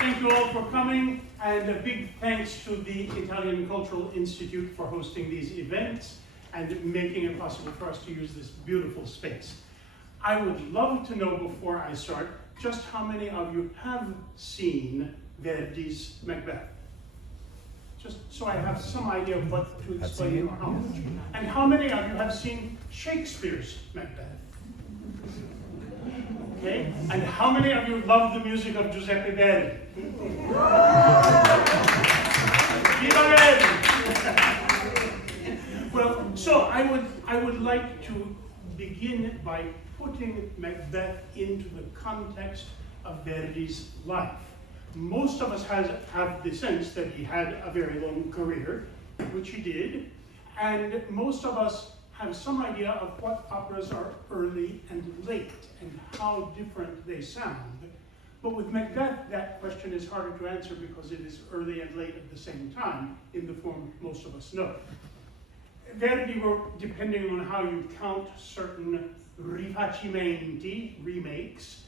Thank you all for coming, and a big thanks to the Italian Cultural Institute for hosting these events and making it possible for us to use this beautiful space. I would love to know before I start just how many of you have seen Verdi's Macbeth. Just so I have some idea of what to explain or how much. And how many of you have seen Shakespeare's Macbeth? Okay, and how many of you love the music of Giuseppe Verdi? Viva Verdi! Well, so I would like to begin by putting Macbeth into the context of Verdi's life. Most of us have the sense that he had a very long career, which he did, and most of us have some idea of what operas are early and late and how different they sound. But with Macbeth, that question is harder to answer because it is early and late at the same time in the form most of us know. Verdi wrote, depending on how you count certain rifacimenti, remakes,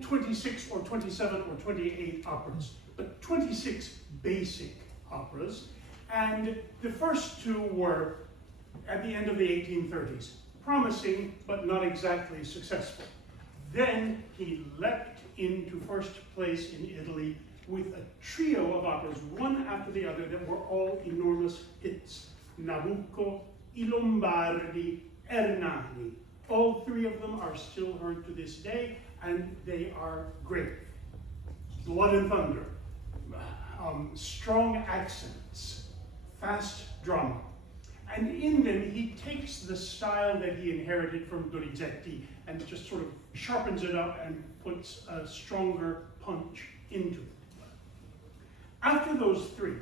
26 or 27 or 28 operas, but 26 basic operas. And the first two were at the end of the 1830s, promising but not exactly successful. Then he leapt into first place in Italy with a trio of operas, one after the other, that were all enormous hits. Nabucco, I Lombardi, Ernani. All three of them are still heard to this day, and they are great. Blood and Thunder, strong accents, fast drama. And in them, he takes the style that he inherited from Donizetti and just sort of sharpens it up and puts a stronger punch into it. After those three,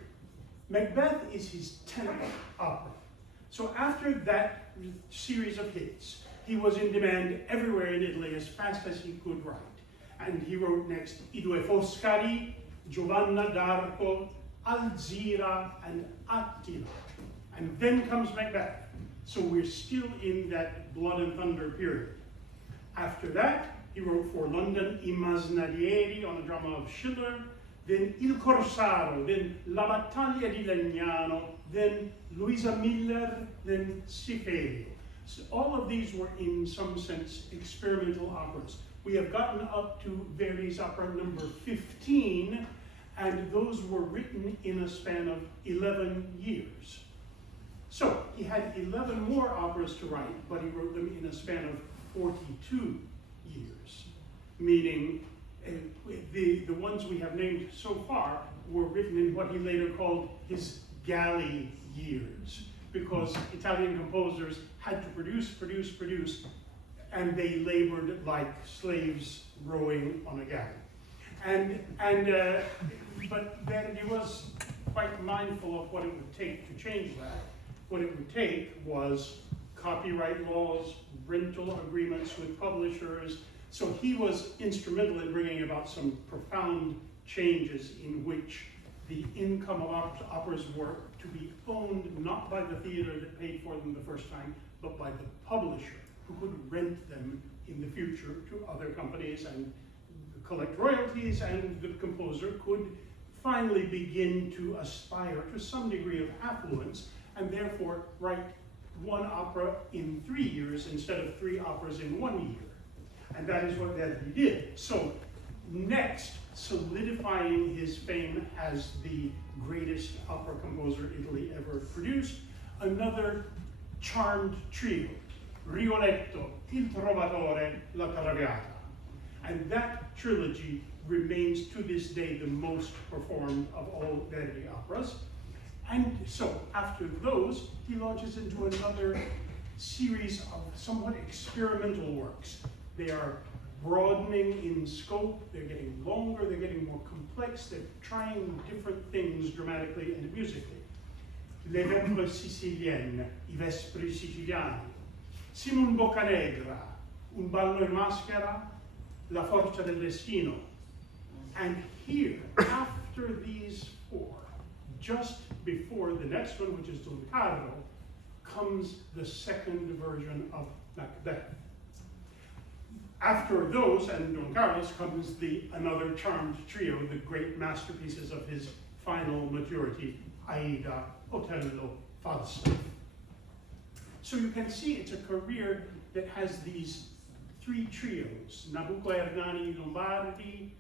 Macbeth is his 10th opera. So after that series of hits, he was in demand everywhere in Italy as fast as he could write. And he wrote next I Due Foscari, Giovanna d'Arco, Alzira, and Attila. And then comes Macbeth. So we're still in that Blood and Thunder period. After that, he wrote for London I Masnadieri on a drama of Schiller, then Il Corsaro, then La Battaglia di Legnano, then Luisa Miller, then Ciferio. So all of these were in some sense experimental operas. We have gotten up to Verdi's opera number 15, and those were written in a span of 11 years. So he had 11 more operas to write, but he wrote them in a span of 42 years, meaning the ones we have named so far were written in what he later called his galley years, because Italian composers had to produce, and they labored like slaves rowing on a galley. But Verdi was quite mindful of what it would take to change that. What it would take was copyright laws, rental agreements with publishers. So he was instrumental in bringing about some profound changes in which the income of operas were to be owned not by the theater that paid for them the first time, but by the publisher, who could rent them in the future to other companies and collect royalties, and the composer could finally begin to aspire to some degree of affluence, and therefore write one opera in 3 years instead of 3 operas in 1 year. And that is what Verdi did. So next, solidifying his fame as the greatest opera composer Italy ever produced, another charmed trio, Rigoletto, Il Trovatore, La Traviata. And that trilogy remains to this day the most performed of all Verdi operas. And so after those, he launches into another series of somewhat experimental works. They are broadening in scope, they're getting longer, they're getting more complex, they're trying different things dramatically and musically. Le Vespre Sicilienne, I Vespri Siciliani, Simon Boccanegra, Un ballo in maschera, La forza del destino. And here, after these 4, just before the next one, which is Don Carlo, comes the second version of Macbeth. After those, and Don Carlos, comes another charmed trio, the great masterpieces of his final maturity, Aida, Otello, Falstaff. So you can see it's a career that has these three trios, Nabucco, Ernani, Lombardi,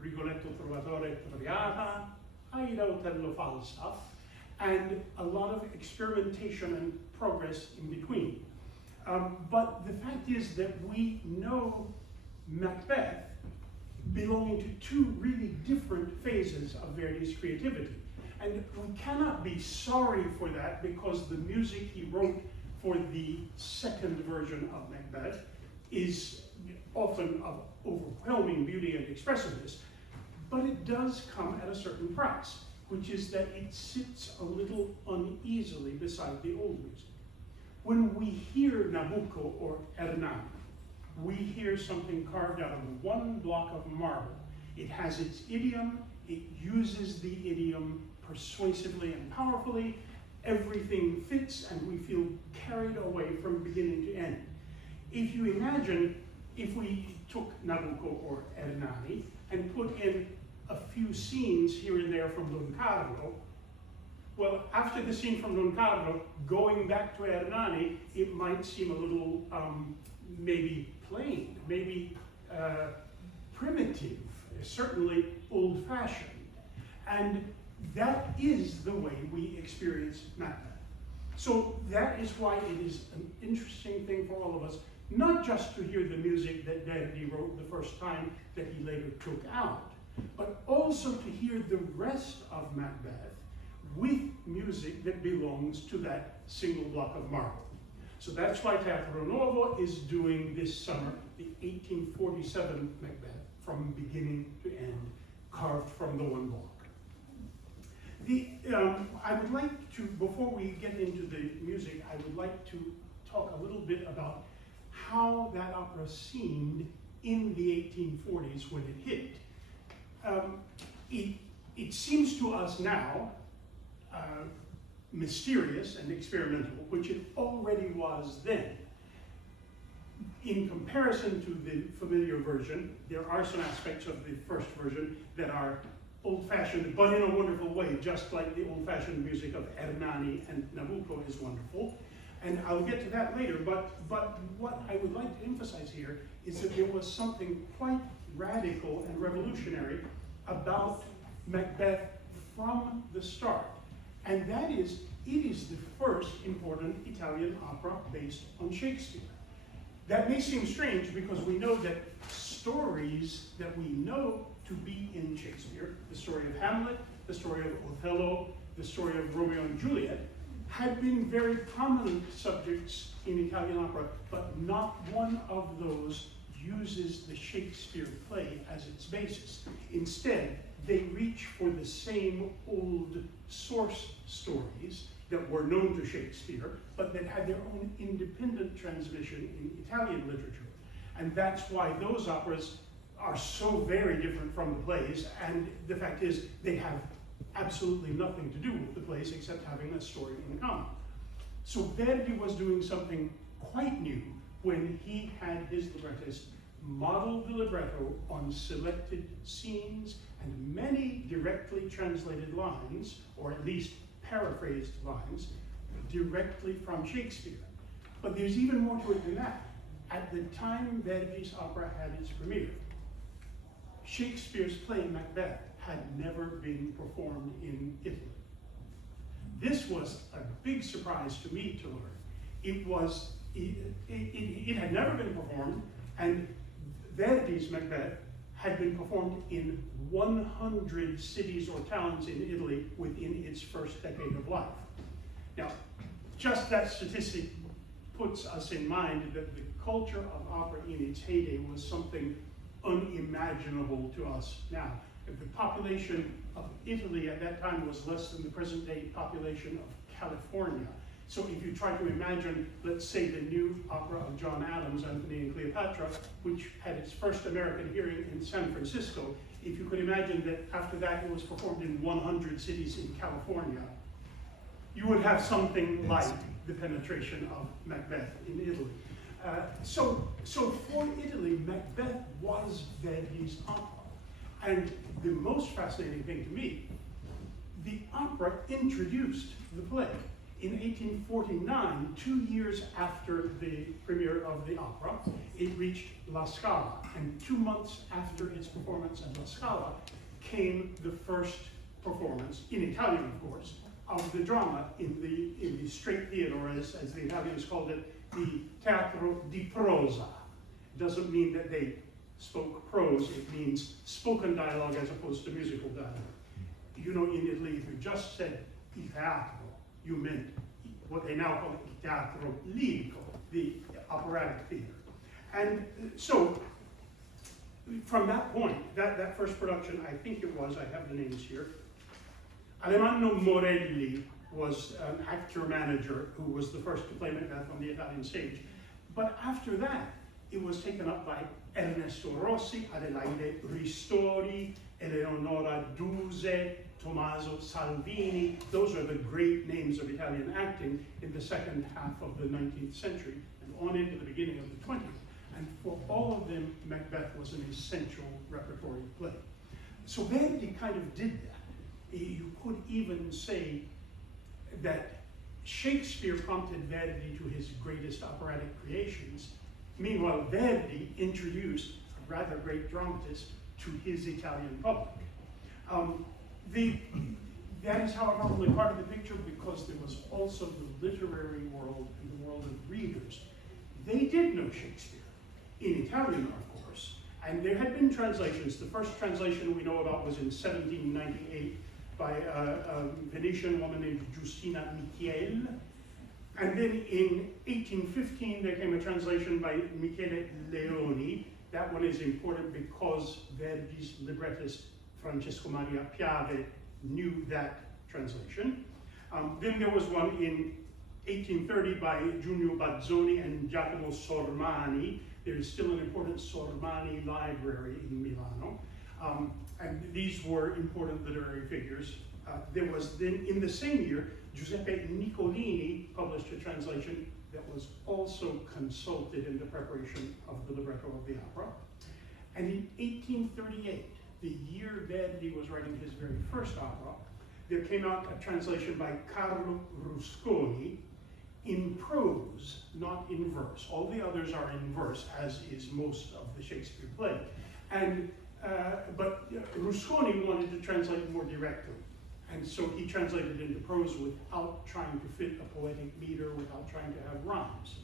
Rigoletto, Trovatore, Traviata, Aida, Otello, Falstaff, and a lot of experimentation and progress in between. But the fact is that we know Macbeth belonging to two really different phases of Verdi's creativity. And we cannot be sorry for that, because the music he wrote for the second version of Macbeth is often of overwhelming beauty and expressiveness, but it does come at a certain price, which is that it sits a little uneasily beside the old music. When we hear Nabucco or Hernani, we hear something carved out of one block of marble. It has its idiom, it uses the idiom persuasively and powerfully, everything fits, and we feel carried away from beginning to end. If you imagine, if we took Nabucco or Hernani and put in a few scenes here and there from Don Carlo, well, after the scene from Don Carlo, going back to Hernani, it might seem a little maybe plain, maybe primitive, certainly old-fashioned. And that is the way we experience Macbeth. So that is why it is an interesting thing for all of us, not just to hear the music that Verdi wrote the first time that he later took out, but also to hear the rest of Macbeth with music that belongs to that single block of marble. So that's why Teatro Nuovo is doing this summer the 1847 Macbeth from beginning to end, carved from the one block. I would like to, before we get into the music, I would like to talk a little bit about how that opera seemed in the 1840s when it hit. It seems to us now mysterious and experimental, which it already was then. In comparison to the familiar version, there are some aspects of the first version that are old-fashioned, but in a wonderful way, just like the old-fashioned music of Hernani and Nabucco is wonderful. And I'll get to that later, but what I would like to emphasize here is that there was something quite radical and revolutionary about Macbeth from the start. And that is, it is the first important Italian opera based on Shakespeare. That may seem strange because we know that stories that we know to be in Shakespeare, the story of Hamlet, the story of Othello, the story of Romeo and Juliet, had been very prominent subjects in Italian opera, but not one of those uses the Shakespeare play as its basis. Instead, they reach for the same old source stories that were known to Shakespeare, but that had their own independent transmission in Italian literature. And that's why those operas are so very different from the plays, and the fact is they have absolutely nothing to do with the plays except having a story in common. So Verdi was doing something quite new when he had his librettist model the libretto on selected scenes and many directly translated lines, or at least paraphrased lines, directly from Shakespeare. But there's even more to it than that. At the time Verdi's opera had its premiere, Shakespeare's play Macbeth had never been performed in Italy. This was a big surprise to me to learn. It had never been performed, and Verdi's Macbeth had been performed in 100 cities or towns in Italy within its first decade of life. Now, just that statistic puts us in mind that the culture of opera in its heyday was something unimaginable to us now. The population of Italy at that time was less than the present day population of California. So if you try to imagine, let's say, the new opera of John Adams, Antony and Cleopatra, which had its first American hearing in San Francisco, if you could imagine that after that it was performed in 100 cities in California, you would have something like the penetration of Macbeth in Italy. So for Italy, Macbeth was Verdi's opera. And the most fascinating thing to me, the opera introduced the play. In 1849, 2 years after the premiere of the opera, it reached La Scala. And 2 months after its performance at La Scala came the first performance, in Italian of course, of the drama in the straight theater, or as the Italians called it, the Teatro di Prosa. It doesn't mean that they spoke prose, it means spoken dialogue as opposed to musical dialogue. You know, in Italy, if you just said il teatro, you meant what they now call il teatro lirico, the operatic theater. And so, from that point, that first production, I think it was, I have the names here, Alemanno Morelli was an actor-manager who was the first to play Macbeth on the Italian stage. But after that, it was taken up by Ernesto Rossi, Adelaide Ristori, Eleonora Duse, Tommaso Salvini. Those are the great names of Italian acting in the second half of the 19th century and on into the beginning of the 20th. And for all of them, Macbeth was an essential repertory play. So Verdi kind of did that. You could even say that Shakespeare prompted Verdi to his greatest operatic creations. Meanwhile, Verdi introduced a rather great dramatist to his Italian public. That is, however, only part of the picture, because there was also the literary world and the world of readers. They did know Shakespeare, in Italian, of course, and there had been translations. The first translation we know about was in 1798 by a Venetian woman named Giustina Michiel. And then in 1815, there came a translation by Michele Leoni. That one is important because Verdi's librettist Francesco Maria Piave knew that translation. Then there was one in 1830 by Giulio Bazzoni and Giacomo Sormani. There is still an important Sormani library in Milano. And these were important literary figures. There was then, in the same year, Giuseppe Nicolini published a translation that was also consulted in the preparation of the libretto of the opera. And in 1838, the year Verdi was writing his very first opera, there came out a translation by Carlo Rusconi in prose, not in verse. All the others are in verse, as is most of the Shakespeare play. But Rusconi wanted to translate more directly. And so he translated into prose without trying to fit a poetic meter, without trying to have rhymes.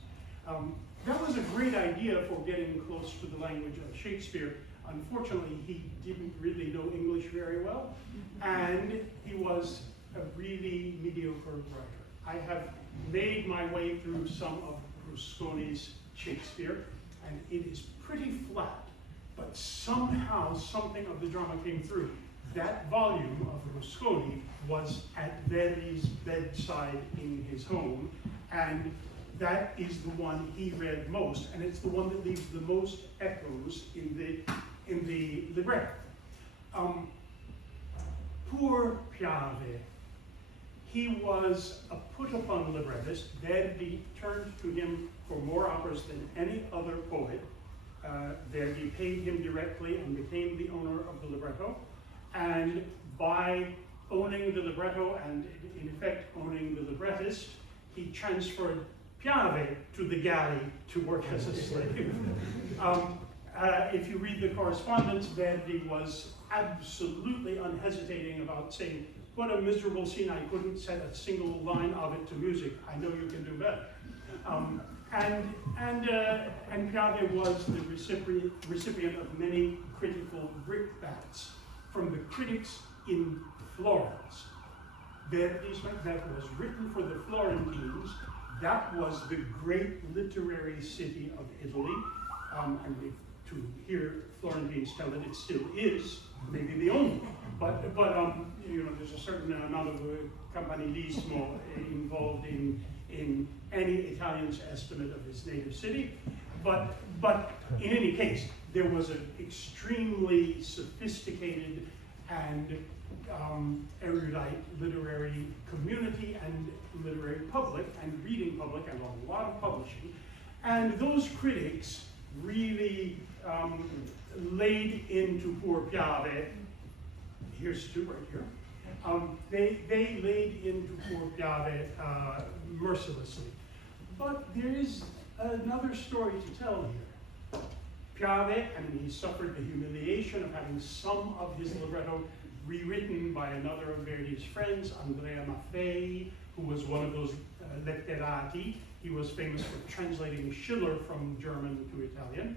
That was a great idea for getting close to the language of Shakespeare. Unfortunately, he didn't really know English very well, and he was a really mediocre writer. I have made my way through some of Rusconi's Shakespeare, and it is pretty flat, but somehow something of the drama came through. That volume of Rusconi was at Verdi's bedside in his home, and that is the one he read most, and it's the one that leaves the most echoes in the libretto. Poor Piave. He was a put-upon librettist. Verdi turned to him for more operas than any other poet. Verdi paid him directly and became the owner of the libretto. And by owning the libretto and, in effect, owning the librettist, he transferred Piave to the galley to work as a slave. If you read the correspondence, Verdi was absolutely unhesitating about saying, what a miserable scene, I couldn't set a single line of it to music. I know you can do better. And Piave was the recipient of many critical brickbats from the critics in Florence. Verdi's Macbeth was written for the Florentines. That was the great literary city of Italy. And to hear Florentines tell it, it still is, maybe the only one. But you know, there's a certain amount of campanilismo involved in any Italian's estimate of his native city. But in any case, there was an extremely sophisticated and erudite literary community and literary public and reading public and a lot of publishing. And those critics really laid into poor Piave. Here's two right here. They laid into poor Piave mercilessly. But there is another story to tell here. Piave, he suffered the humiliation of having some of his libretto rewritten by another of Verdi's friends, Andrea Maffei, who was one of those letterati. He was famous for translating Schiller from German to Italian.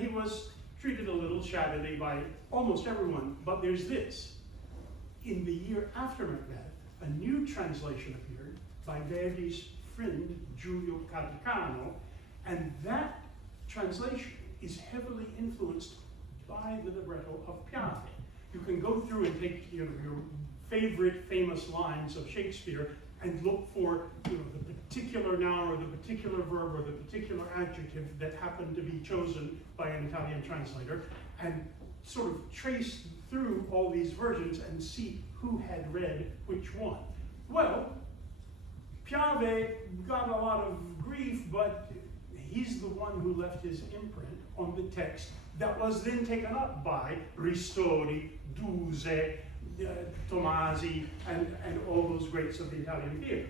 He was treated a little shabbily by almost everyone, but there's this. In the year after Macbeth, a new translation appeared by Verdi's friend Giulio Caticano, and that translation is heavily influenced by the libretto of Piave. You can go through and take your favorite famous lines of Shakespeare and look for the particular noun or the particular verb or the particular adjective that happened to be chosen by an Italian translator, and sort of trace through all these versions and see who had read which one. Well, Piave got a lot of grief, but he's the one who left his imprint on the text that was then taken up by Ristori, Duse, Tomasi, and all those greats of the Italian theater.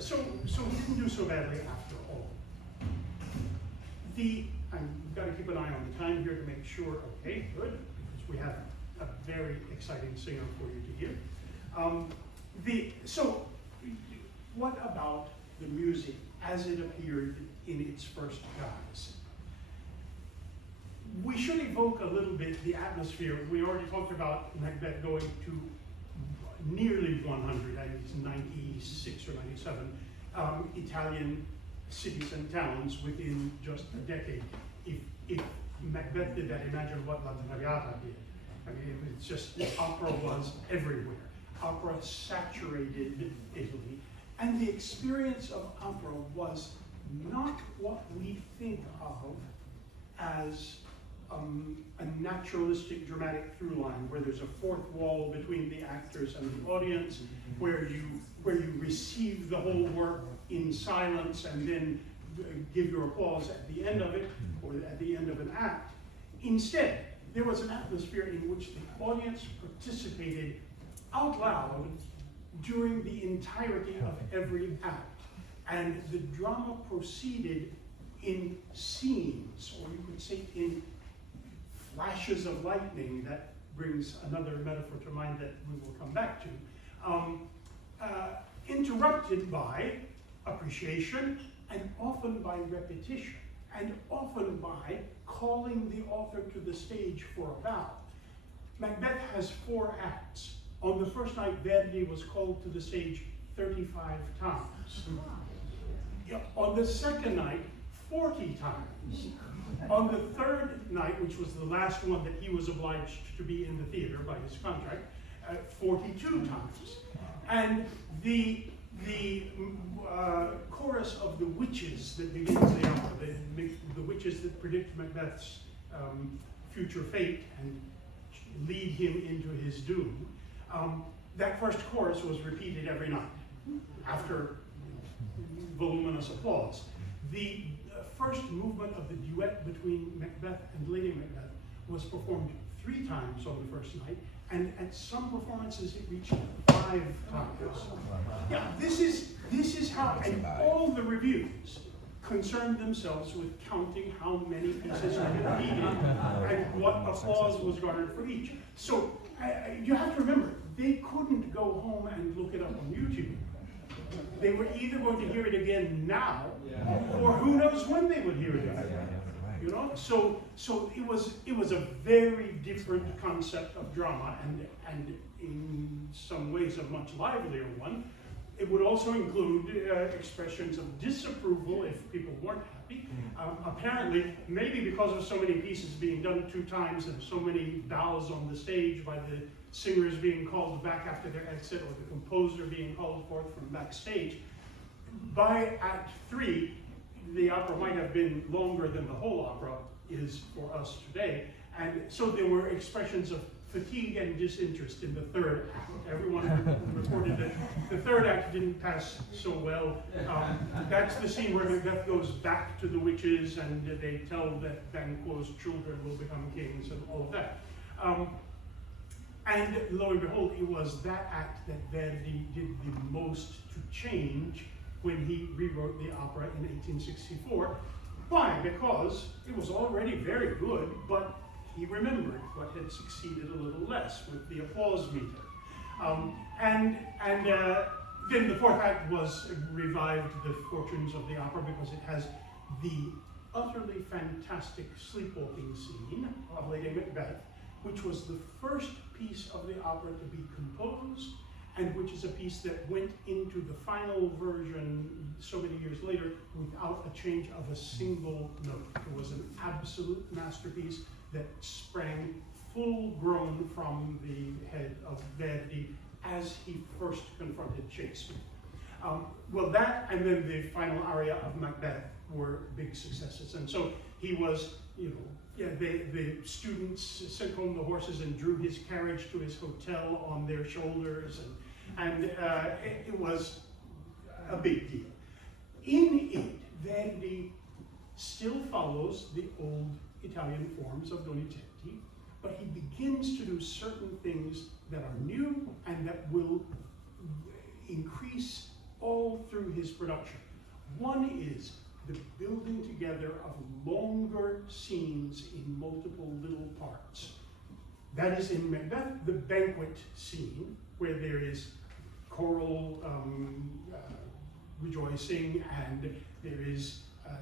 So he didn't do so badly after all. I've got to keep an eye on the time here to make sure, okay, good, because we have a very exciting singer for you to hear. So what about the music as it appeared in its first guise? We should evoke a little bit the atmosphere. We already talked about Macbeth going to nearly 100, I think it's 96 or 97, Italian cities and towns within just a decade. If Macbeth did that, imagine what La Traviata did. I mean, it's just, the opera was everywhere. Opera saturated Italy. And the experience of opera was not what we think of as a naturalistic dramatic through line, where there's a fourth wall between the actors and the audience, where you receive the whole work in silence and then give your applause at the end of it, or at the end of an act. Instead, there was an atmosphere in which the audience participated out loud during the entirety of every act. And the drama proceeded in scenes, or you could say in flashes of lightning. That brings another metaphor to mind that we will come back to, interrupted by appreciation, and often by repetition, and often by calling the author to the stage for a bow. Macbeth has 4 acts. On the first night, Verdi was called to the stage 35 times. On the second night, 40 times. On the third night, which was the last one that he was obliged to be in the theater by his contract, 42 times. And the chorus of the witches that begins the opera, the witches that predict Macbeth's future fate and lead him into his doom, that first chorus was repeated every night after voluminous applause. The first movement of the duet between Macbeth and Lady Macbeth was performed 3 times on the first night, and at some performances it reached 5 times. Yeah, this is how, and all the reviews concerned themselves with counting how many pieces were repeated and what applause was garnered for each. So you have to remember, they couldn't go home and look it up on YouTube. They were either going to hear it again now, or who knows when they would hear it again. You know, so it was a very different concept of drama, and in some ways a much livelier one. It would also include expressions of disapproval if people weren't happy. Apparently, maybe because of so many pieces being done 2 times and so many bows on the stage by the singers being called back after their exit, or the composer being called forth from backstage, by Act 3, the opera might have been longer than the whole opera is for us today, And so there were expressions of fatigue and disinterest in the third act. Everyone reported that the third act didn't pass so well. That's the scene where Macbeth goes back to the witches and they tell that Banquo's children will become kings and all of that. And lo and behold, it was that act that Verdi did the most to change when he rewrote the opera in 1864. Why? Because it was already very good, but he remembered what had succeeded a little less with the applause meter. Then the fourth act was revived the fortunes of the opera because it has the utterly fantastic sleepwalking scene of Lady Macbeth, which was the first piece of the opera to be composed, and which is a piece that went into the final version so many years later without a change of a single note. It was an absolute masterpiece that sprang full grown from the head of Verdi as he first confronted Shakespeare. Well, that and then the final aria of Macbeth were big successes. And so he was, the students sent home the horses and drew his carriage to his hotel on their shoulders, and it was a big deal. In it, Verdi still follows the old Italian forms of Donizetti, but he begins to do certain things that are new and that will increase all through his production. One is the building together of longer scenes in multiple little parts. That is in Macbeth, the banquet scene, where there is choral rejoicing, and there is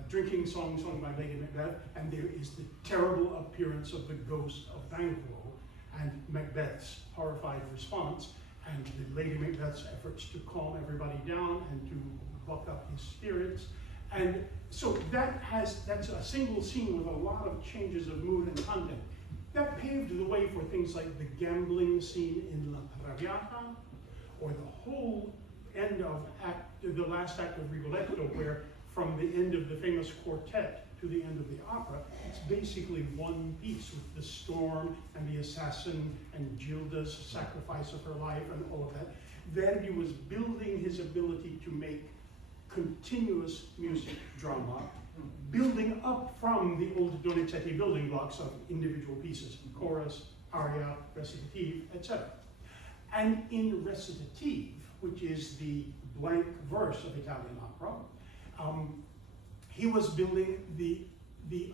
drinking song sung by Lady Macbeth, and there is the terrible appearance of the ghost of Banquo, and Macbeth's horrified response, and the Lady Macbeth's efforts to calm everybody down and to buck up his spirits. And so that's a single scene with a lot of changes of mood and content. That paved the way for things like the gambling scene in La Traviata, or the whole end of the last act of Rigoletto, where from the end of the famous quartet to the end of the opera, it's basically one piece with the storm and the assassin and Gilda's sacrifice of her life and all of that. Verdi was building his ability to make continuous music drama, building up from the old Donizetti building blocks of individual pieces, chorus, aria, recitative, etc. And in recitative, which is the blank verse of Italian opera, he was building the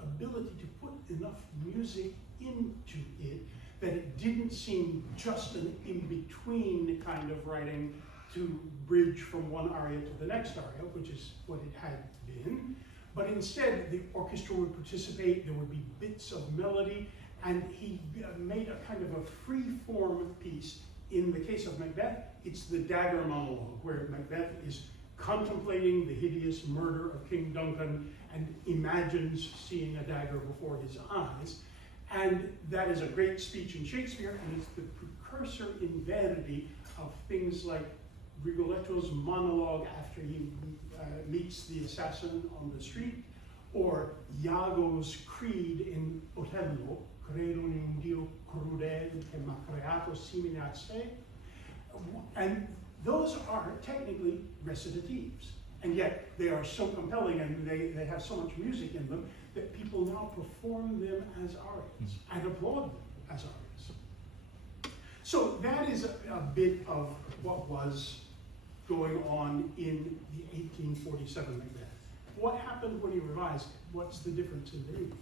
ability to put enough music into it that it didn't seem just an in-between kind of writing to bridge from one aria to the next aria, which is what it had been. But instead, the orchestra would participate, there would be bits of melody, and he made a kind of a free-form piece. In the case of Macbeth, it's the dagger monologue, where Macbeth is contemplating the hideous murder of King Duncan and imagines seeing a dagger before his eyes. And that is a great speech in Shakespeare, and it's the precursor in Verdi of things like Rigoletto's monologue after he meets the assassin on the street, or Iago's creed in Otello, credo in un Dio crudel che m'ha creato simile a sé. And those are technically recitatives, and yet they are so compelling and they have so much music in them that people now perform them as arias and applaud them as arias. So that is a bit of what was going on in the 1847 Macbeth. What happened when he revised it? What's the difference in the new?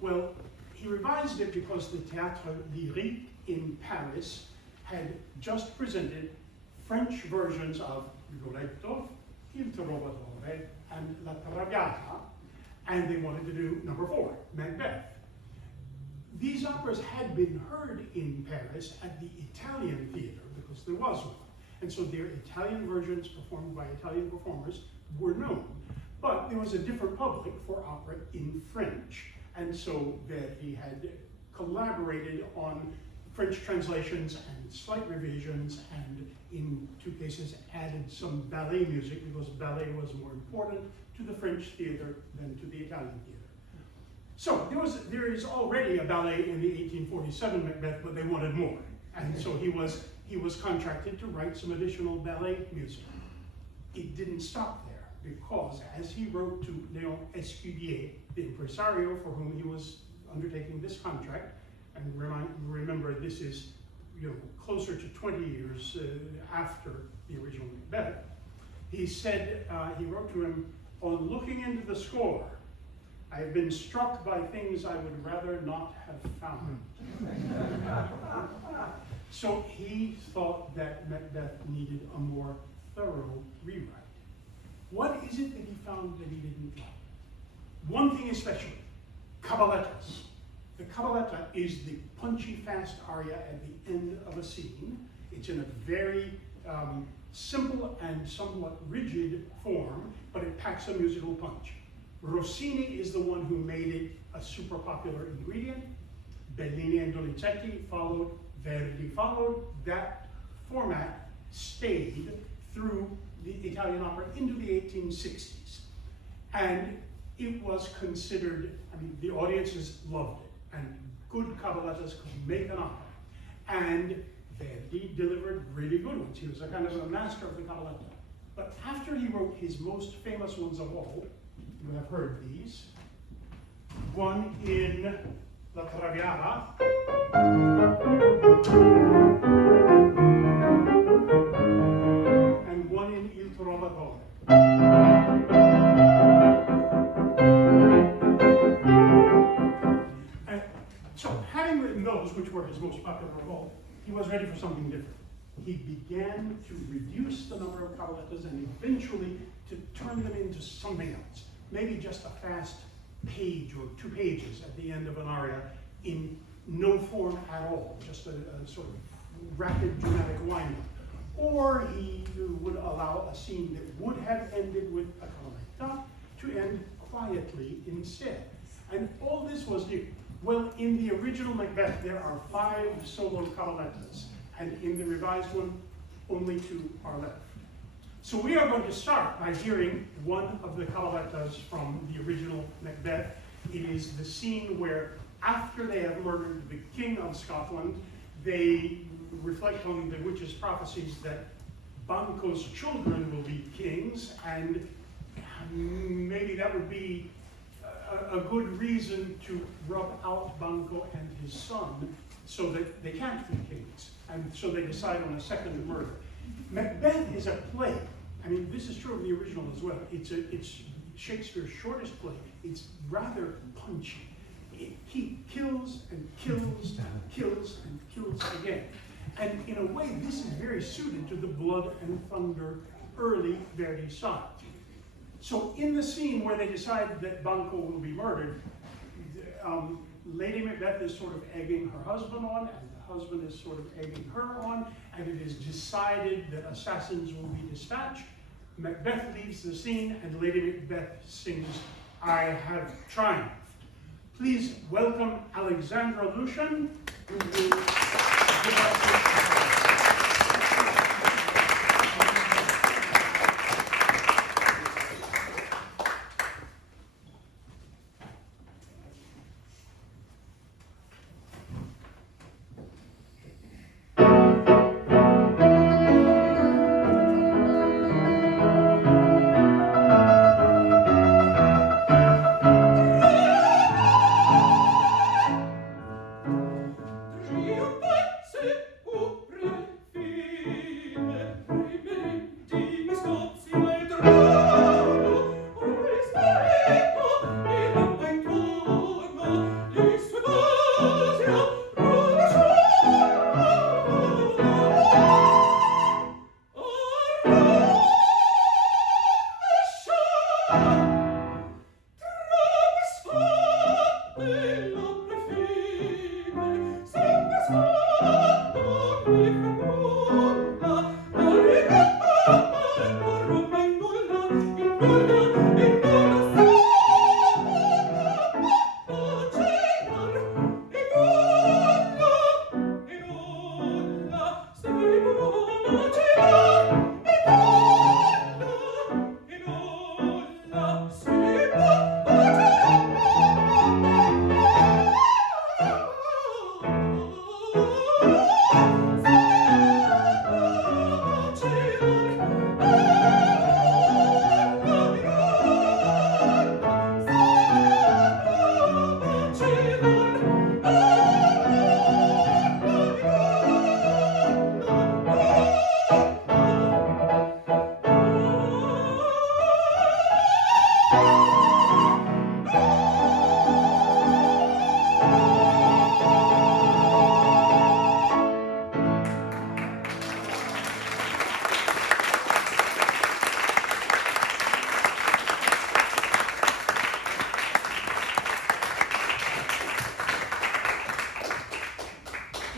Well, he revised it because the Théâtre Lyrique in Paris had just presented French versions of Rigoletto, Il Trovatore, and La Traviata, and they wanted to do number 4, Macbeth. These operas had been heard in Paris at the Italian theater, because there was one. And so their Italian versions performed by Italian performers were known. But there was a different public for opera in French. And so that he had collaborated on French translations and slight revisions, and in 2 cases added some ballet music, because ballet was more important to the French theater than to the Italian theater. So there is already a ballet in the 1847 Macbeth, but they wanted more. And so he was contracted to write some additional ballet music. It didn't stop there, because as he wrote to Léon Escudier, the impresario for whom he was undertaking this contract, and remember this is closer to 20 years after the original Macbeth, he said, he wrote to him, "On looking into the score, I have been struck by things I would rather not have found." So he thought that Macbeth needed a more thorough rewrite. What is it that he found that he didn't like? One thing especially, caballettas. The cabaletta is the punchy, fast aria at the end of a scene. It's in a very simple and somewhat rigid form, but it packs a musical punch. Rossini is the one who made it a super popular ingredient. Bellini and Donizetti followed, Verdi followed. That format stayed through the Italian opera into the 1860s. And it was considered, the audiences loved it, and good caballettas could make an opera. And Verdi delivered really good ones. He was a kind of a master of the cabaletta. But after he wrote his most famous ones of all, you have heard these, one in La Traviata, and one in Il Trovatore. And so, having written those, which were his most popular of all, he was ready for something different. He began to reduce the number of caballettas and eventually to turn them into something else. Maybe just a fast page or 2 pages at the end of an aria in no form at all, just a sort of rapid dramatic wind-up. Or he would allow a scene that would have ended with a cabaletta to end quietly instead. And all this was new. Well, in the original Macbeth, there are 5 solo caballettas, and in the revised one, only 2 are left. So we are going to start by hearing one of the caballettas from the original Macbeth. It is the scene where, after they have murdered the King of Scotland, they reflect on the witch's prophecies that Banquo's children will be kings, and maybe that would be a good reason to rub out Banquo and his son so that they can't be kings. And so they decide on a second murder. Macbeth is a play. This is true of the original as well. It's Shakespeare's shortest play. It's rather punchy. He kills and kills and kills and kills again. And in a way, this is very suited to the blood and thunder early Verdi style. So in the scene where they decide that Banquo will be murdered, Lady Macbeth is sort of egging her husband on, and the husband is sort of egging her on, and it is decided that assassins will be dispatched. Macbeth leaves the scene, and Lady Macbeth sings, "I have triumphed." Please welcome Alexandra Loutsion, who will give us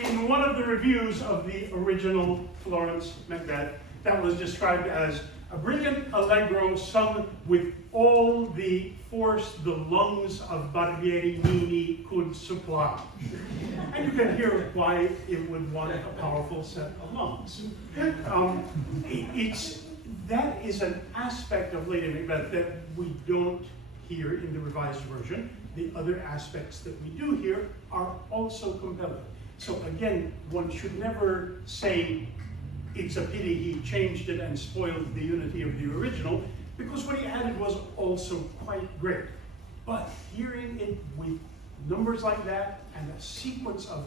in one of the reviews of the original Florence Macbeth, that was described as a brilliant allegro sung with all the force the lungs of Barbieri Nini could supply. And you can hear why it would want a powerful set of lungs. That is an aspect of Lady Macbeth that we don't hear in the revised version. The other aspects that we do hear are also compelling. So again, one should never say it's a pity he changed it and spoiled the unity of the original, because what he added was also quite great. But hearing it with numbers like that and a sequence of,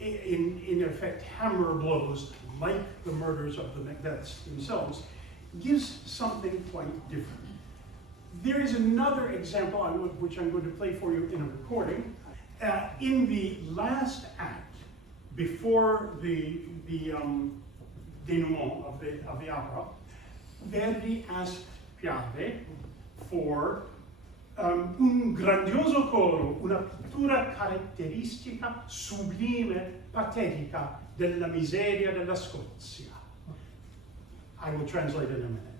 in effect, hammer blows, like the murders of the Macbeths themselves, gives something quite different. There is another example which I'm going to play for you in a recording. In the last act, before the denouement of the opera, Verdi asked Piave for un grandioso coro, una pittura caratteristica, sublime, patetica della miseria della Scozia. I will translate in a minute.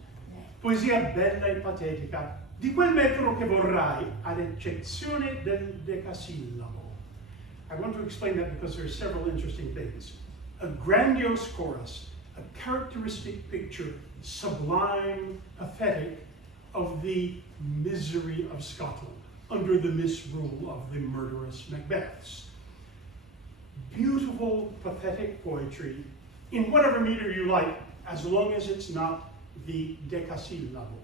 Poesia bella e patetica, di quel metro che vorrai, ad eccezione del decasillabo. I want to explain that because there are several interesting things. A grandiose chorus, a characteristic picture, sublime, pathetic, of the misery of Scotland under the misrule of the murderous Macbeths. Beautiful, pathetic poetry in whatever meter you like, as long as it's not the decasillabo.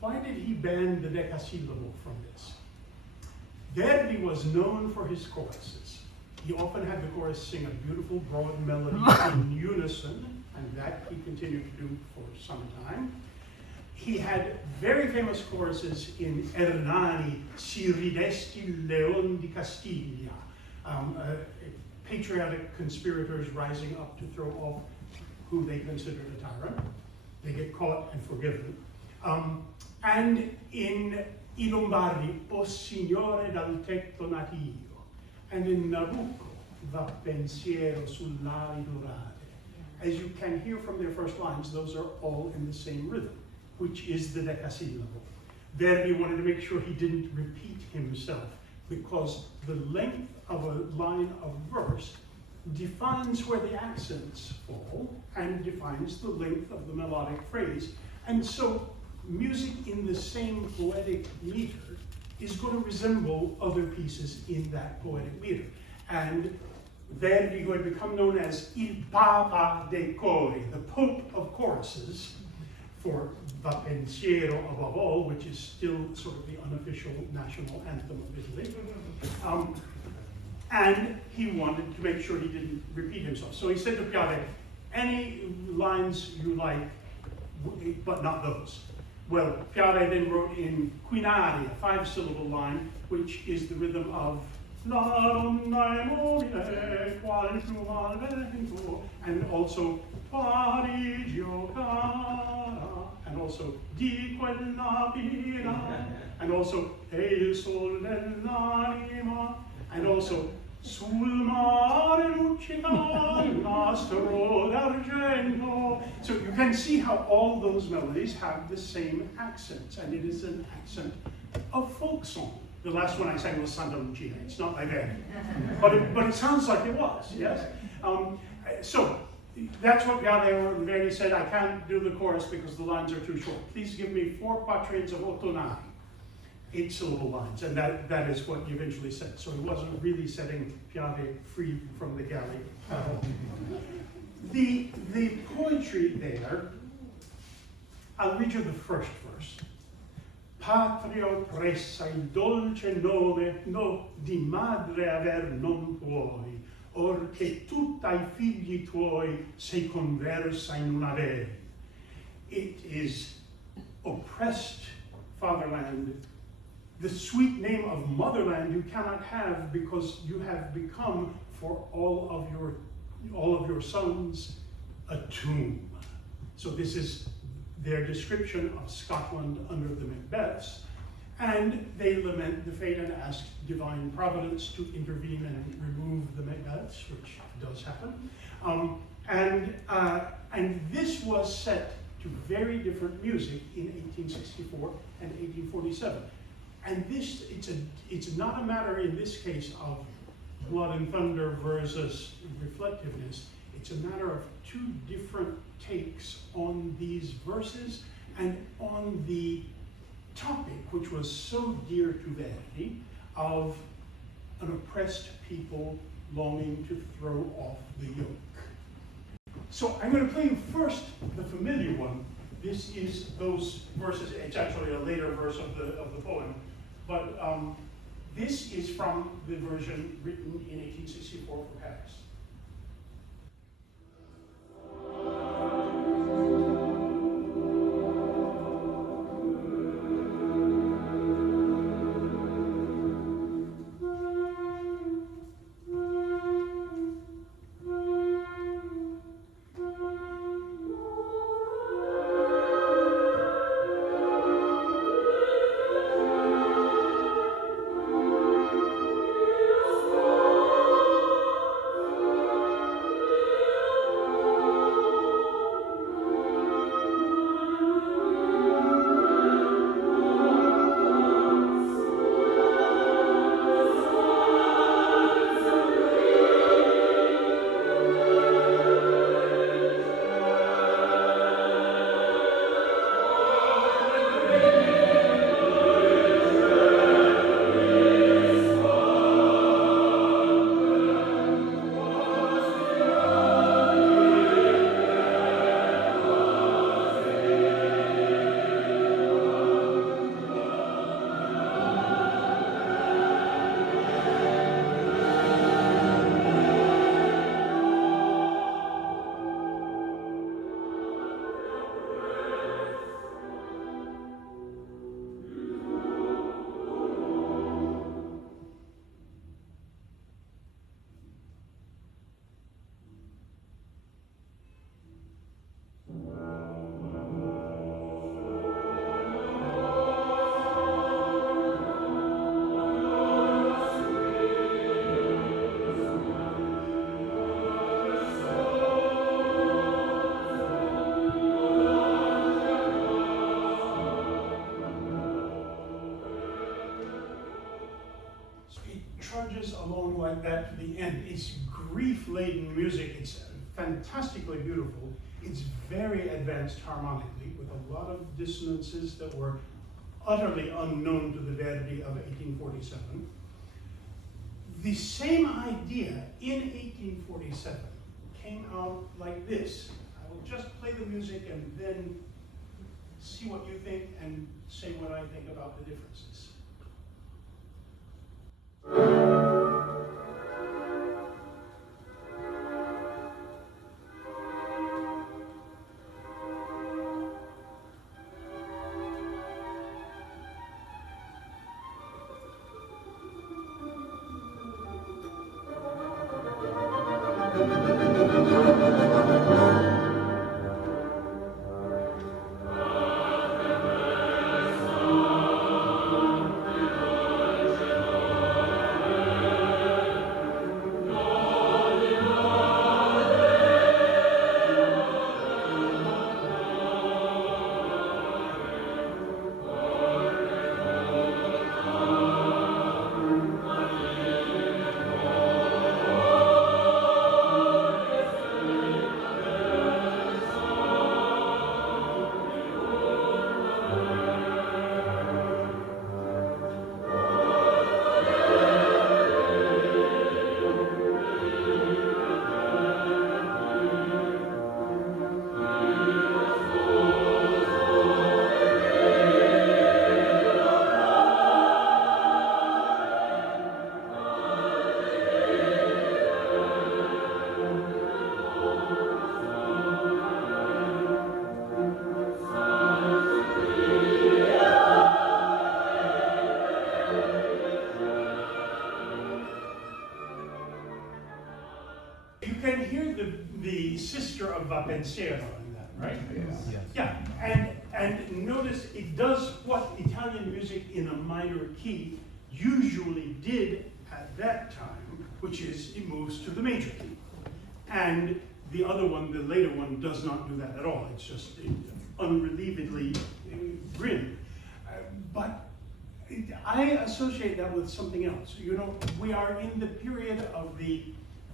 Why did he ban the decasillabo from this? Verdi was known for his choruses. He often had the chorus sing a beautiful, broad melody in unison, and that he continued to do for some time. He had very famous choruses in Ernani, Si ridesti il leon di Castiglia, patriotic conspirators rising up to throw off who they considered a tyrant. They get caught and forgiven. And in I Lombardi, O Signore dal tetto natio, and in Nabucco, Va pensiero sull'ali dorate. As you can hear from their first lines, those are all in the same rhythm, which is the decasillabo. Verdi wanted to make sure he didn't repeat himself, because the length of a line of verse defines where the accents fall and defines the length of the melodic phrase. And so music in the same poetic meter is going to resemble other pieces in that poetic meter. And Verdi would become known as Il Papa dei Cori, the Pope of choruses, for Va Pensiero above all, which is still sort of the unofficial national anthem of Italy. And he wanted to make sure he didn't repeat himself. So he said to Piave, any lines you like, but not those. Well, Piave then wrote in Quinari, a 5-syllable line, which is the rhythm of La donna è mobile, qual più al vento, and also Parigio cara, and also Di quella pira, and also E il sol dell'anima, and also Sul mare luccica il nastro d'argento. So you can see how all those melodies have the same accents, and it is an accent of folk song. The last one I sang was Santa Lucia. It's not like that, but it sounds like it was, yes? So that's what Verdi said. I can't do the chorus because the lines are too short. Please give me 4 quatrains of ottonai, 8-syllable lines, and that is what he eventually said. So he wasn't really setting Piave free from the galley. The poetry there, I'll read you the first verse. Patrio pressa il dolce nome, no di madre aver non puoi, or che tutta i figli tuoi sei conversa in una veri. It is oppressed fatherland, the sweet name of motherland you cannot have because you have become for all of your sons a tomb. So this is their description of Scotland under the Macbeths. And they lament the fate and ask divine providence to intervene and remove the Macbeths, which does happen. And this was set to very different music in 1864 and 1847. And this, it's not a matter in this case of blood and thunder versus reflectiveness. It's a matter of two different takes on these verses and on the topic, which was so dear to Verdi, of an oppressed people longing to throw off the yoke. So I'm going to play you first the familiar one. This is those verses. It's actually a later verse of the poem, but this is from the version written in 1864 for Paris. Trudges along like that to the end. It's grief-laden music. It's fantastically beautiful. It's very advanced harmonically with a lot of dissonances that were utterly unknown to the Verdi of 1847. The same idea in 1847 came out like this. I will just play the music and then see what you think and say what I think about the differences. You can hear the sister of Va Pensiero in that, right? Yes. Yeah, And notice it does what Italian music in a minor key usually did at that time, which is it moves to the major key. And the other one, the later one, does not do that at all. It's just unrelievedly grim. But I associate that with something else. You know, we are in the period of the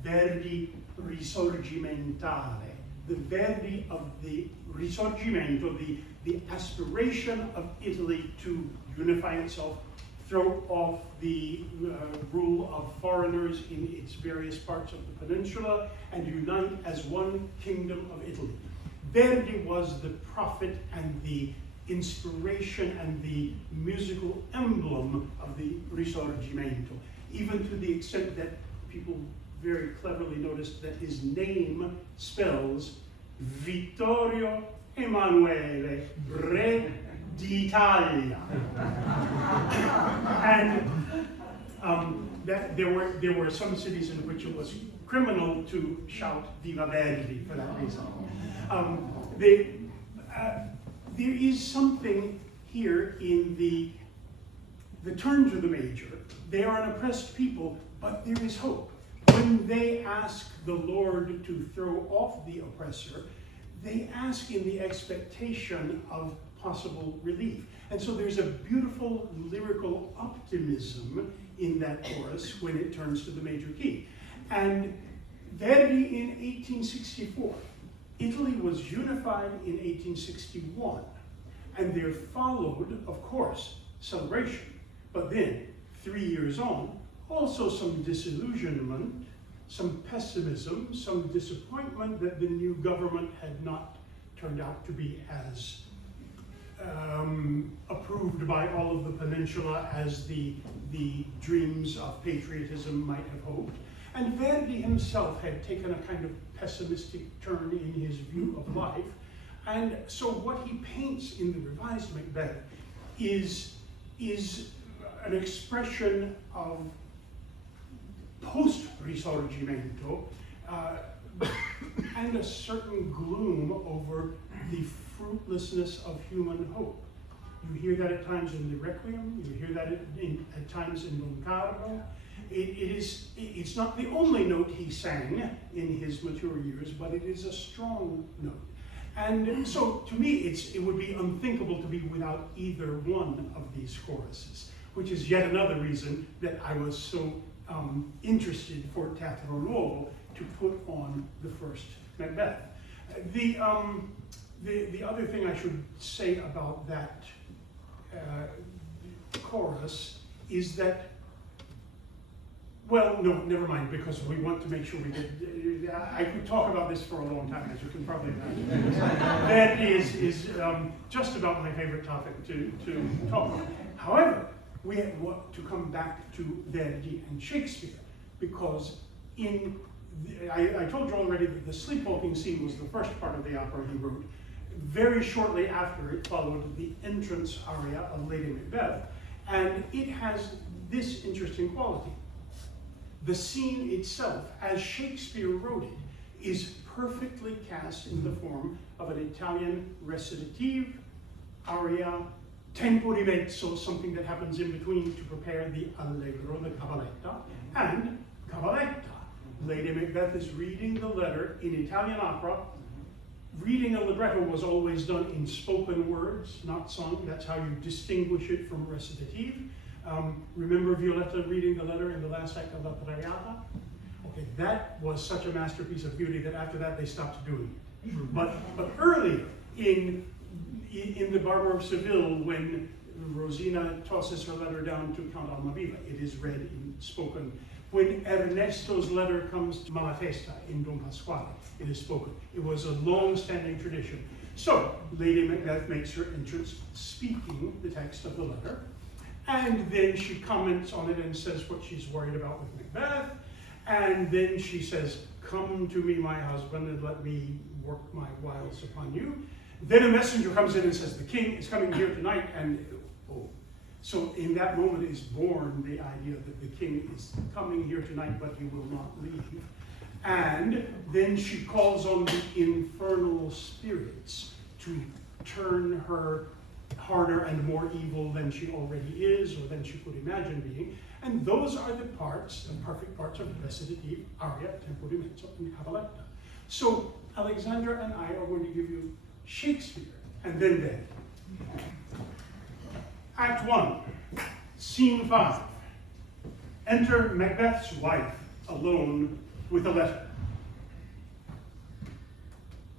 Verdi Risorgimentale, the Verdi of the Risorgimento, the aspiration of Italy to unify itself, throw off the rule of foreigners in its various parts of the peninsula, and unite as one kingdom of Italy. Verdi was the prophet and the inspiration and the musical emblem of the Risorgimento, even to the extent that people very cleverly noticed that his name spells Vittorio Emanuele, Re d'Italia. And that there were some cities in which it was criminal to shout Viva Verdi for that reason. There is something here in the turn to the major. They are an oppressed people, but there is hope. When they ask the Lord to throw off the oppressor, they ask in the expectation of possible relief. And so there's a beautiful lyrical optimism in that chorus when it turns to the major key. And Verdi in 1864, Italy was unified in 1861, and there followed, of course, celebration. But then, 3 years on, also some disillusionment, some pessimism, some disappointment that the new government had not turned out to be as approved by all of the peninsula as the dreams of patriotism might have hoped. And Verdi himself had taken a kind of pessimistic turn in his view of life. And so what he paints in the revised Macbeth is an expression of post-Risorgimento and a certain gloom over the fruitlessness of human hope. You hear that at times in the Requiem, you hear that at times in Don Carlo. It's not the only note he sang in his mature years, but it is a strong note. And so to me, it would be unthinkable to be without either one of these choruses, which is yet another reason that I was so interested for Teatro Nuovo to put on the first Macbeth. The other thing I should say about that chorus is that, well, no, never mind, because we want to make sure we get, I could talk about this for a long time, as you can probably imagine. That is just about my favorite topic to talk about. However, we have to come back to Verdi and Shakespeare, because I told you already that the sleepwalking scene was the first part of the opera he wrote. Very shortly after it followed the entrance aria of Lady Macbeth, and it has this interesting quality. The scene itself, as Shakespeare wrote it, is perfectly cast in the form of an Italian recitative, aria, tempo di mezzo, something that happens in between to prepare the allegro, the cabaletta, and cabaletta. Lady Macbeth is reading the letter in Italian opera. Reading a libretto was always done in spoken words, not sung. That's how you distinguish it from recitative. Remember Violetta reading the letter in the last act of La Traviata? Okay, that was such a masterpiece of beauty that after that they stopped doing it. But earlier, in the Barber of Seville, when Rosina tosses her letter down to Count Almaviva, it is read in spoken. When Ernesto's letter comes to Malatesta in Don Pasquale, it is spoken. It was a long-standing tradition. So, Lady Macbeth makes her entrance speaking the text of the letter, and then she comments on it and says what she's worried about with Macbeth, and then she says, "Come to me, my husband, and let me work my wiles upon you." Then a messenger comes in and says, "The king is coming here tonight," and so in that moment is born the idea that the king is coming here tonight, but he will not leave. And then she calls on the infernal spirits to turn her harder and more evil than she already is, or than she could imagine being. And those are the parts, the perfect parts of recitative, aria, tempo di mezzo, and cabaletta. So Alexandra and I are going to give you Shakespeare, and then Verdi. Act 1, Scene 5. Enter Macbeth's wife, alone with a letter.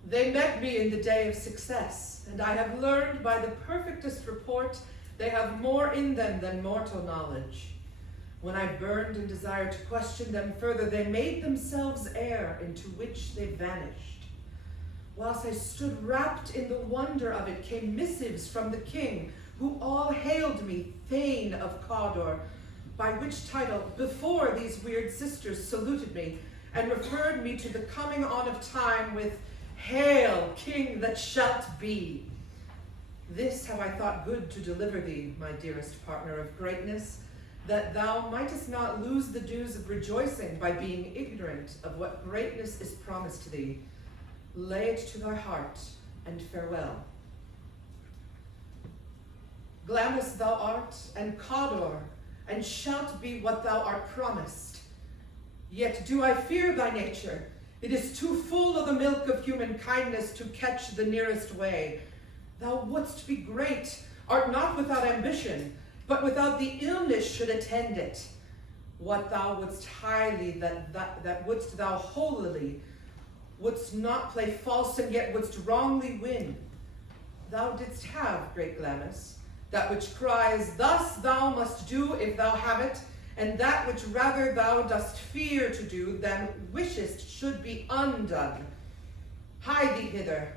They met me in the day of success, and I have learned by the perfectest report they have more in them than mortal knowledge. When I burned in desire to question them further, they made themselves air into which they vanished. Whilst I stood wrapped in the wonder of it, came missives from the king, who all hailed me Thane of Cawdor, by which title before these weird sisters saluted me, and referred me to the coming on of time with, Hail, King that shalt be. This have I thought good to deliver thee, my dearest partner of greatness, that thou mightest not lose the dues of rejoicing by being ignorant of what greatness is promised to thee. Lay it to thy heart, and farewell. Glamis thou art, and Cawdor, and shalt be what thou art promised. Yet do I fear thy nature. It is too full of the milk of human kindness to catch the nearest way. Thou wouldst be great, art not without ambition, but without the illness should attend it. What thou wouldst highly, that wouldst thou holily, wouldst not play false, and yet wouldst wrongly win. Thou didst have, great Glamis, that which cries, thus thou must do if thou have it, and that which rather thou dost fear to do than wishest should be undone. Hie thee hither,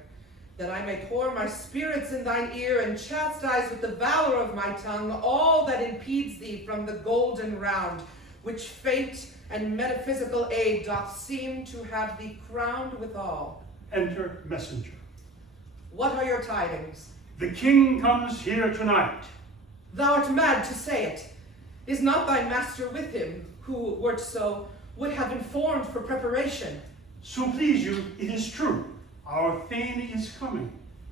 that I may pour my spirits in thine ear, and chastise with the valor of my tongue all that impedes thee from the golden round, which fate and metaphysical aid doth seem to have thee crowned withal. Enter messenger. What are your tidings? The king comes here tonight. Thou art mad to say it. Is not thy master with him, who, wert so, would have informed for preparation? So please you, it is true. Our Thane is coming.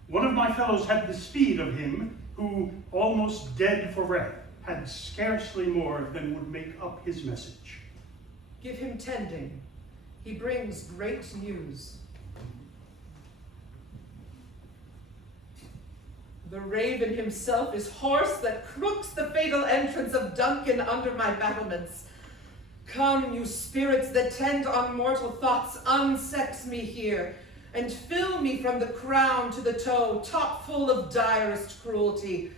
One of my fellows had the speed of him, who, almost dead for breath, had scarcely more than would make up his message. Give him tending. He brings great news. The raven himself is horse that crooks the fatal entrance of Duncan under my battlements. Come, you spirits that tend on mortal thoughts, unsex me here, and fill me from the crown to the toe, top full of direst cruelty.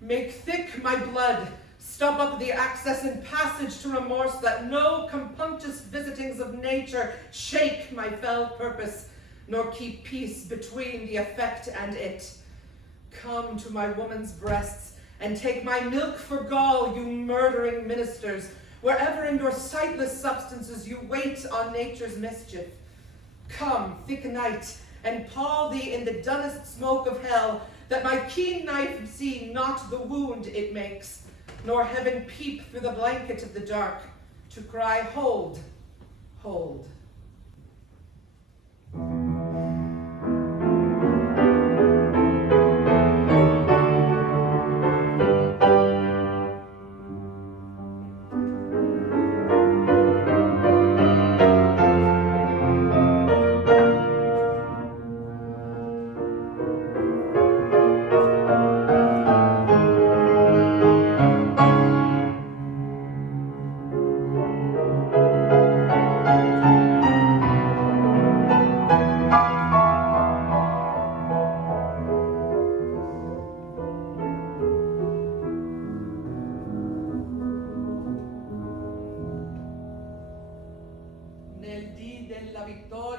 Make thick my blood, stop up the access and passage to remorse, that no compunctious visitings of nature shake my fell purpose, nor keep peace between the effect and it. Come to my woman's breasts, and take my milk for gall, you murdering ministers, wherever in your sightless substances you wait on nature's mischief. Come, thick night, and pall thee in the dunnest smoke of hell, that my keen knife see not the wound it makes, nor heaven peep through the blanket of the dark, to cry, hold, hold.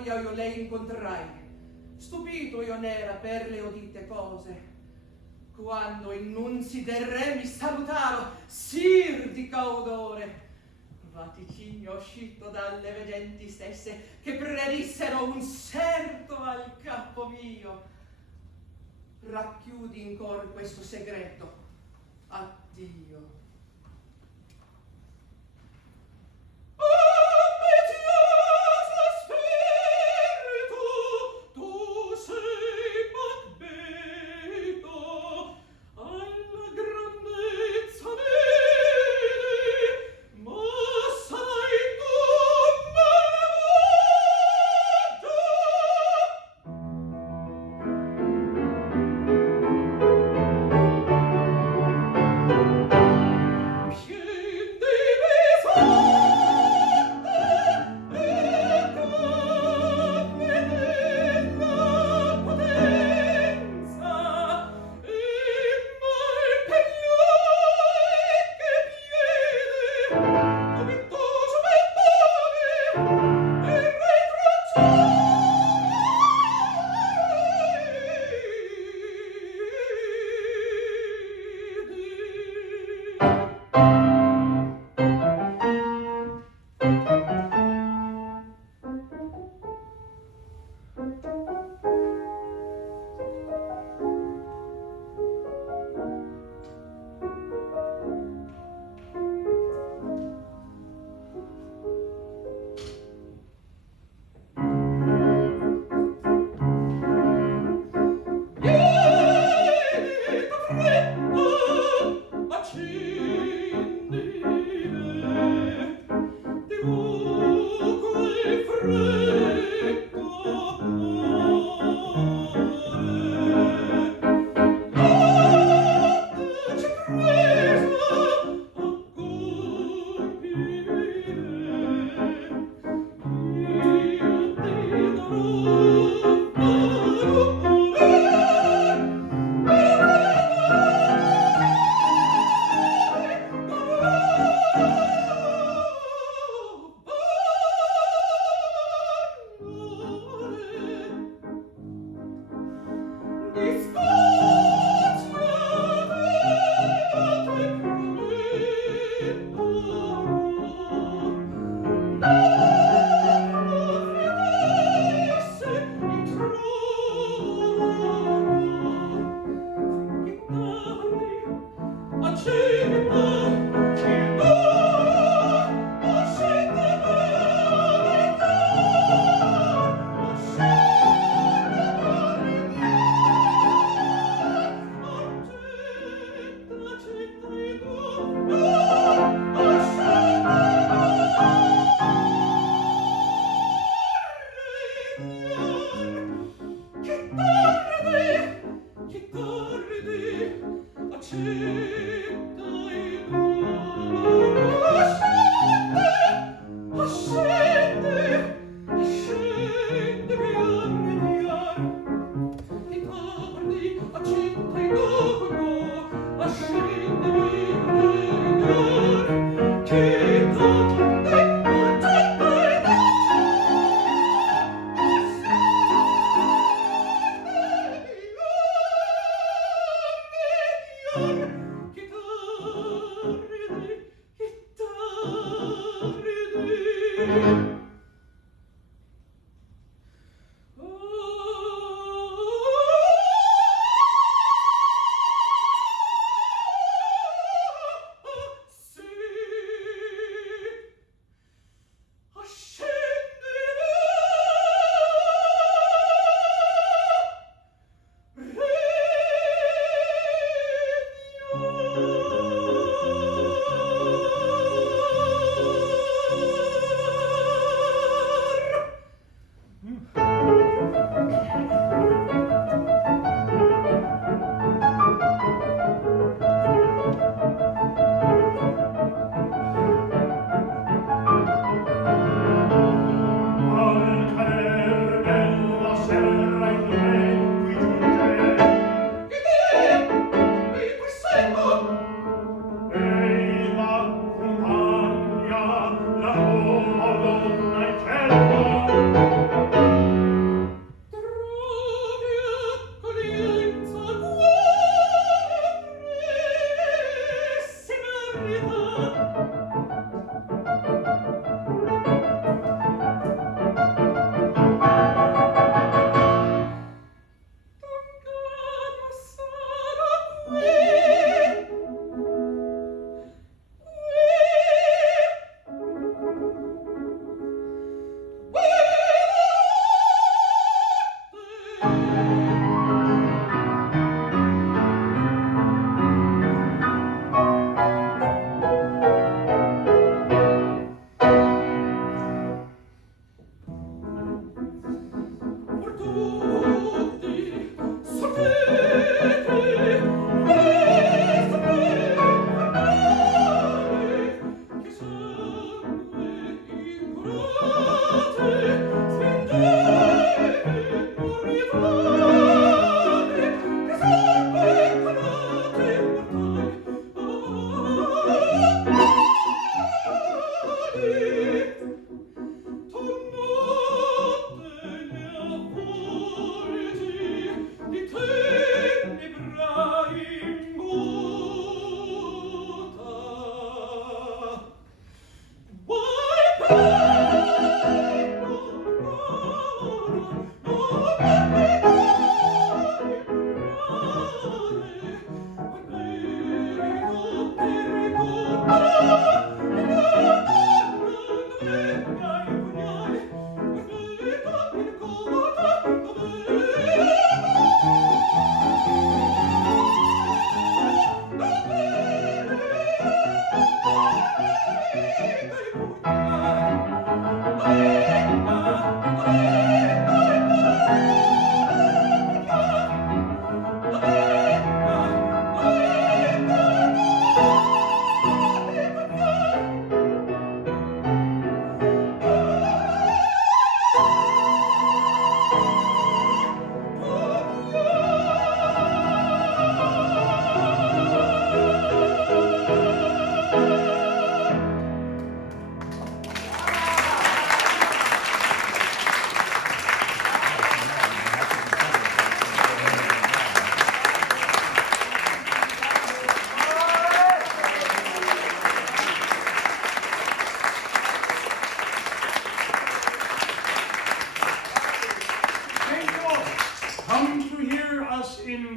Io lei incontrai, stupito io n'era per le udite cose, quando innunzi del re mi salutaro, sir di caudore, vaticigno uscito dalle veggenti stesse, che predissero un serto al capo mio. Racchiudi in cor questo segreto, addio.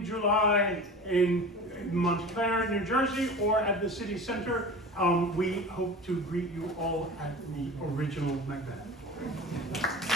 in July in Montclair, New Jersey, or at the city center. We hope to greet you all at the original Macbeth.